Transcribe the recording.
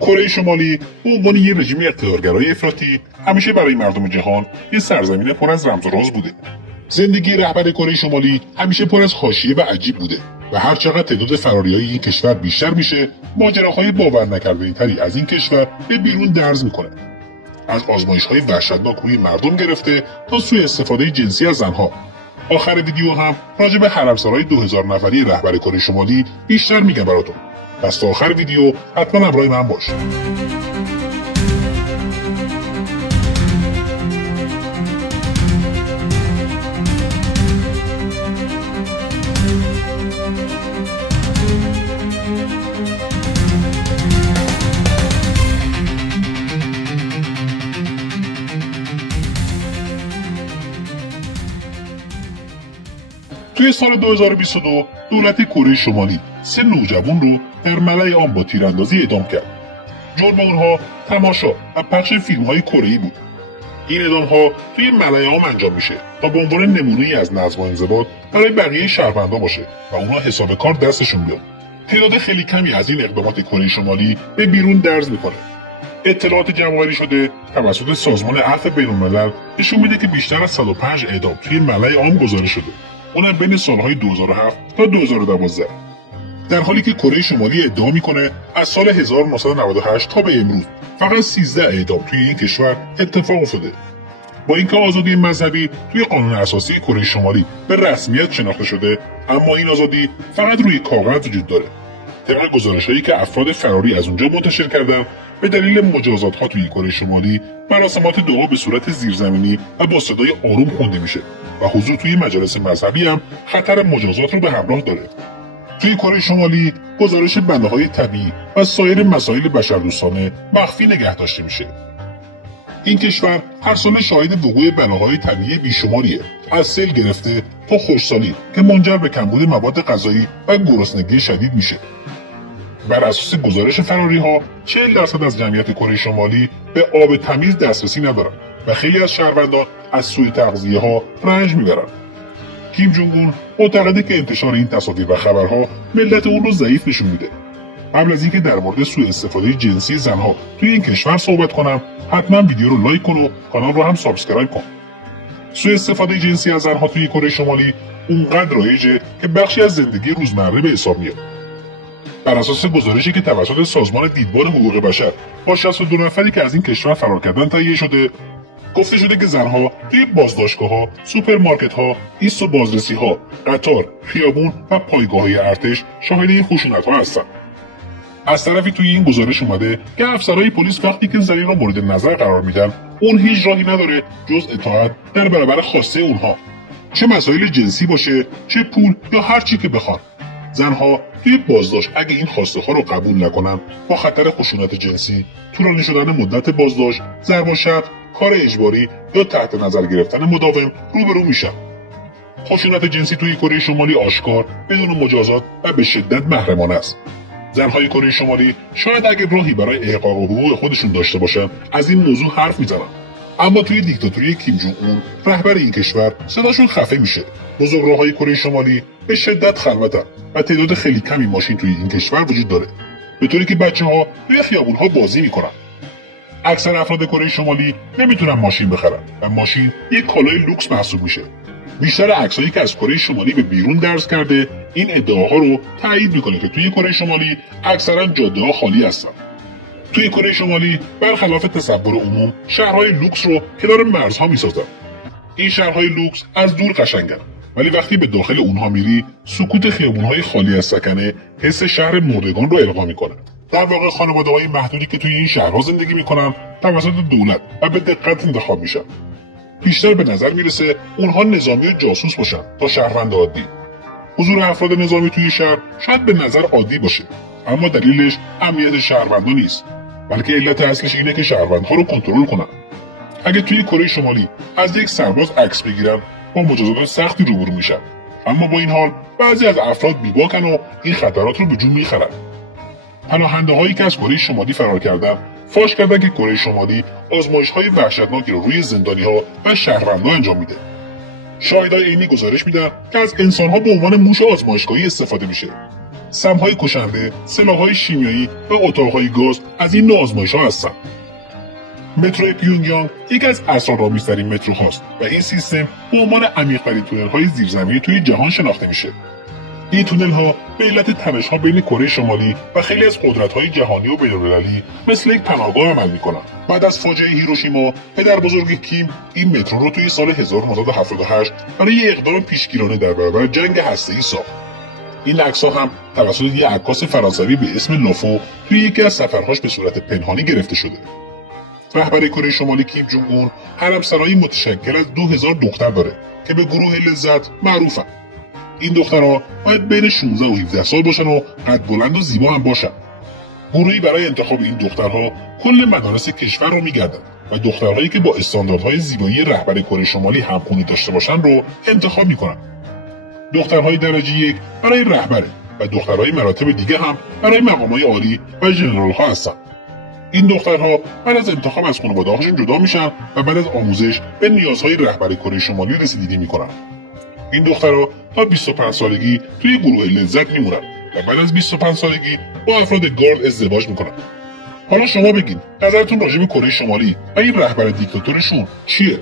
کره شمالی به عنوان یک رژیم اقتدارگرای افراطی همیشه برای مردم جهان یک سرزمین پر از رمز و راز بوده. زندگی رهبر کره شمالی همیشه پر از حاشیه و عجیب بوده و هر چقدر تعداد فراریای این کشور بیشتر میشه، ماجراهای باور نکردنی‌تری از این کشور به بیرون درز میکنه. از آزمایش‌های وحشتناک روی مردم گرفته تا سوء استفاده جنسی از زنها. آخر ویدیو هم راجع به حرمسرای 2000 نفری رهبر کره شمالی بیشتر میگم براتون. پس تا آخر ویدیو حتما همراه من باش. توی سال 2022 دولت کره شمالی 3 نوجوان رو در ملأ عام با تیراندازی اعدام کرد. جرم اونها تماشا و پخش فیلم‌های کره‌ای بود. این اعدام‌ها توی ملأ عام انجام میشه تا به عنوان نمونه‌ای از نظم و انضباط برای بقیه شهروندان باشه و اونها حساب کار دستشون بیاد. تعداد خیلی کمی از این اقدامات کره شمالی به بیرون درز میکنه. اطلاعات جمع‌آوری شده توسط سازمان عفو بین‌الملل نشون میده که بیشتر از 105 اعدام توی ملأ عام گزارش شده. اونم بین سالهای 2007 تا 2012. در حالی که کره شمالی ادعا میکنه از سال 1998 تا به امروز فقط 13 اعدام توی این کشور اتفاق افتاده. با اینکه آزادی مذهبی توی قانون اساسی کره شمالی به رسمیت شناخته شده، اما این آزادی فقط روی کاغذ وجود داره. طبق گزارش‌هایی که افراد فراری از اونجا منتشر کردن، به دلیل مجازات‌ها توی کره شمالی مراسمات دعا به صورت زیرزمینی و با صدای آروم خونده میشه و حضور توی مجالس مذهبی هم خطر مجازات رو به همراه داره. توی کره شمالی گزارش بلاهای طبیعی و سایر مسائل بشردوستانه مخفی نگه داشته میشه. این کشور هر سال شاهد وقوع بلاهای طبیعی بیشماریه، از سیل گرفته تا خشکسالی که منجر به کمبود مواد غذایی و گرسنگی شدید میشه. بر اساس گزارش فراری‌ها 40% از جمعیت کره شمالی به آب تمیز دسترسی ندارن و خیلی از شهروندان از سوء تغذیه‌ها رنج میبرن. کیم جونگ اون معتقده که انتشار این تصاویر و خبرها ملت اون رو ضعیف نشون میده. قبل از اینکه در مورد سوء استفاده جنسی زنها توی این کشور صحبت کنم، حتما ویدیو رو لایک کن و کانال رو هم سابسکرایب کن. سوء استفاده جنسی از زنها توی کره شمالی اونقدر رایجه که بخشی از زندگی روزمره به حساب میاد. بر اساس گزارشی که توسط سازمان دیدبان حقوق بشر با 62 نفری که از این کشور فرار کردن تهیه شده، گفته شده که زنها توی بازداشتگاه‌ها، سوپرمارکت‌ها، ایست و بازرسی‌ها، قطار، خیابون و پایگاه‌های ارتش شاهد این خشونت‌ها هستند. از طرفی توی این گزارش اومده که افسرهای پلیس وقتی که زنی را مورد نظر قرار میدن، اون هیچ راهی نداره جز اطاعت در برابر خواسته اونها، چه مسائل جنسی باشه، چه پول یا هر چی که بخوان. زنها توی بازداشت اگه این خواسته ها رو قبول نکنن، با خطر خشونت جنسی، طولانی شدن مدت بازداشت، ضرب و شتم، کار اجباری یا تحت نظر گرفتن مداوم روبرو میشن. خشونت جنسی توی کره شمالی آشکار، بدون مجازات و به شدت محرمانه است. زنهای کره شمالی شاید اگه راهی برای احقاق حقوق خودشون داشته باشن از این موضوع حرف میزنن، اما توی دیکتاتوری کیم جونگ اون رهبر این کشور صداشون خفه میشه. بزرگراه‌های کره شمالی به شدت خلوتن و تعداد خیلی کمی ماشین توی این کشور وجود داره، به طوری که بچه‌ها توی خیابون‌ها بازی میکنن. اکثر افراد کره شمالی نمیتونن ماشین بخرن و ماشین یک کالای لوکس محسوب میشه. بیشتر عکسایی که از کره شمالی به بیرون درز کرده این ادعاها رو تایید میکنه که توی کره شمالی اکثرا جاده‌ها خالی هستن. توی کره شمالی برخلاف تصور عموم شهرهای لوکس رو کنار مرزها میسازن. این شهرهای لوکس از دور قشنگن، ولی وقتی به داخل اونها میری، سکوت خیابونهای خالی از سکنه حس شهر مردگان رو القا میکنه. در واقع خانواده‌های محدودی که توی این شهرها زندگی میکنن توسط دولت و به دقت انتخاب میشن. بیشتر به نظر میرسه اونها نظامی و جاسوس باشن تا شهروند عادی. حضور افراد نظامی توی شهر شاید به نظر عادی باشه، اما دلیلش امنیت شهروندان نیست، بلکه علت اصلش اینه که شهروندها رو کنترل کنن. اگه توی کره شمالی از یک سرباز عکس بگیرن، با مجازات سختی روبرو میشن، اما با این حال بعضی از افراد بیباکن و این خطرات رو به جون میخرن. پناهنده‌هایی که از کره شمالی فرار کردن فاش کردن که کره شمالی آزمایش‌های وحشتناکی رو روی زندانی‌ها و شهروندان انجام میده. شاهدای عینی گزارش میدن که از انسان‌ها به عنوان موش آزمایشگاهی استفاده میشه. سمهای کشنده، سلاح‌های شیمیایی و اتاق‌های گاز از این نوع آزمایش‌ها هستند. مترو پیونگیانگ یکی از اسرارآمیزترین متروهاست و این سیستم به عنوان عمیق‌ترین تونل‌های زیرزمینی توی جهان شناخته میشه. این تونل‌ها به علت تنش‌ها بین کره شمالی و خیلی از قدرت‌های جهانی و بین‌المللی مثل یک پناهگاه عمل می‌کنند. بعد از فاجعه هیروشیما، پدر بزرگ کیم این مترو رو توی سال 1978 برای یک اقدام پیشگیرانه در برابر جنگ هسته‌ای ساخت. این عکس‌ها هم توسط یک عکاس فرانسوی به اسم لافو توی یکی از سفرهاش به صورت پنهانی گرفته شده. رهبر کره شمالی کیم جونگ اون حرمسرایی متشکل از 2000 دختر داره که به گروه لذت معروفن. این دخترها باید بین 16 و 17 سال باشن و قد بلند و زیبا هم باشن. گروهی برای انتخاب این دخترها کل مدارس کشور رو میگردن و دخترهایی که با استانداردهای زیبایی رهبر کره شمالی همخوانی داشته باشن رو انتخاب میکنن. دخترهای درجه 1 برای رهبره و دخترهای مراتب دیگه هم برای مقامهای عالی و ژنرال‌ها هستن. این دخترها بعد از انتخاب از خانواده‌هاشون جدا میشن و بعد از آموزش به نیازهای رهبر کره شمالی رسیدگی میکنن. این دخترها تا 25 سالگی توی گروه لذت میمونن و بعد از 25 سالگی با افراد گارد ازدواج میکنن. حالا شما بگین نظرتون راجع به کره شمالی و این رهبر دیکتاتورشون چیه؟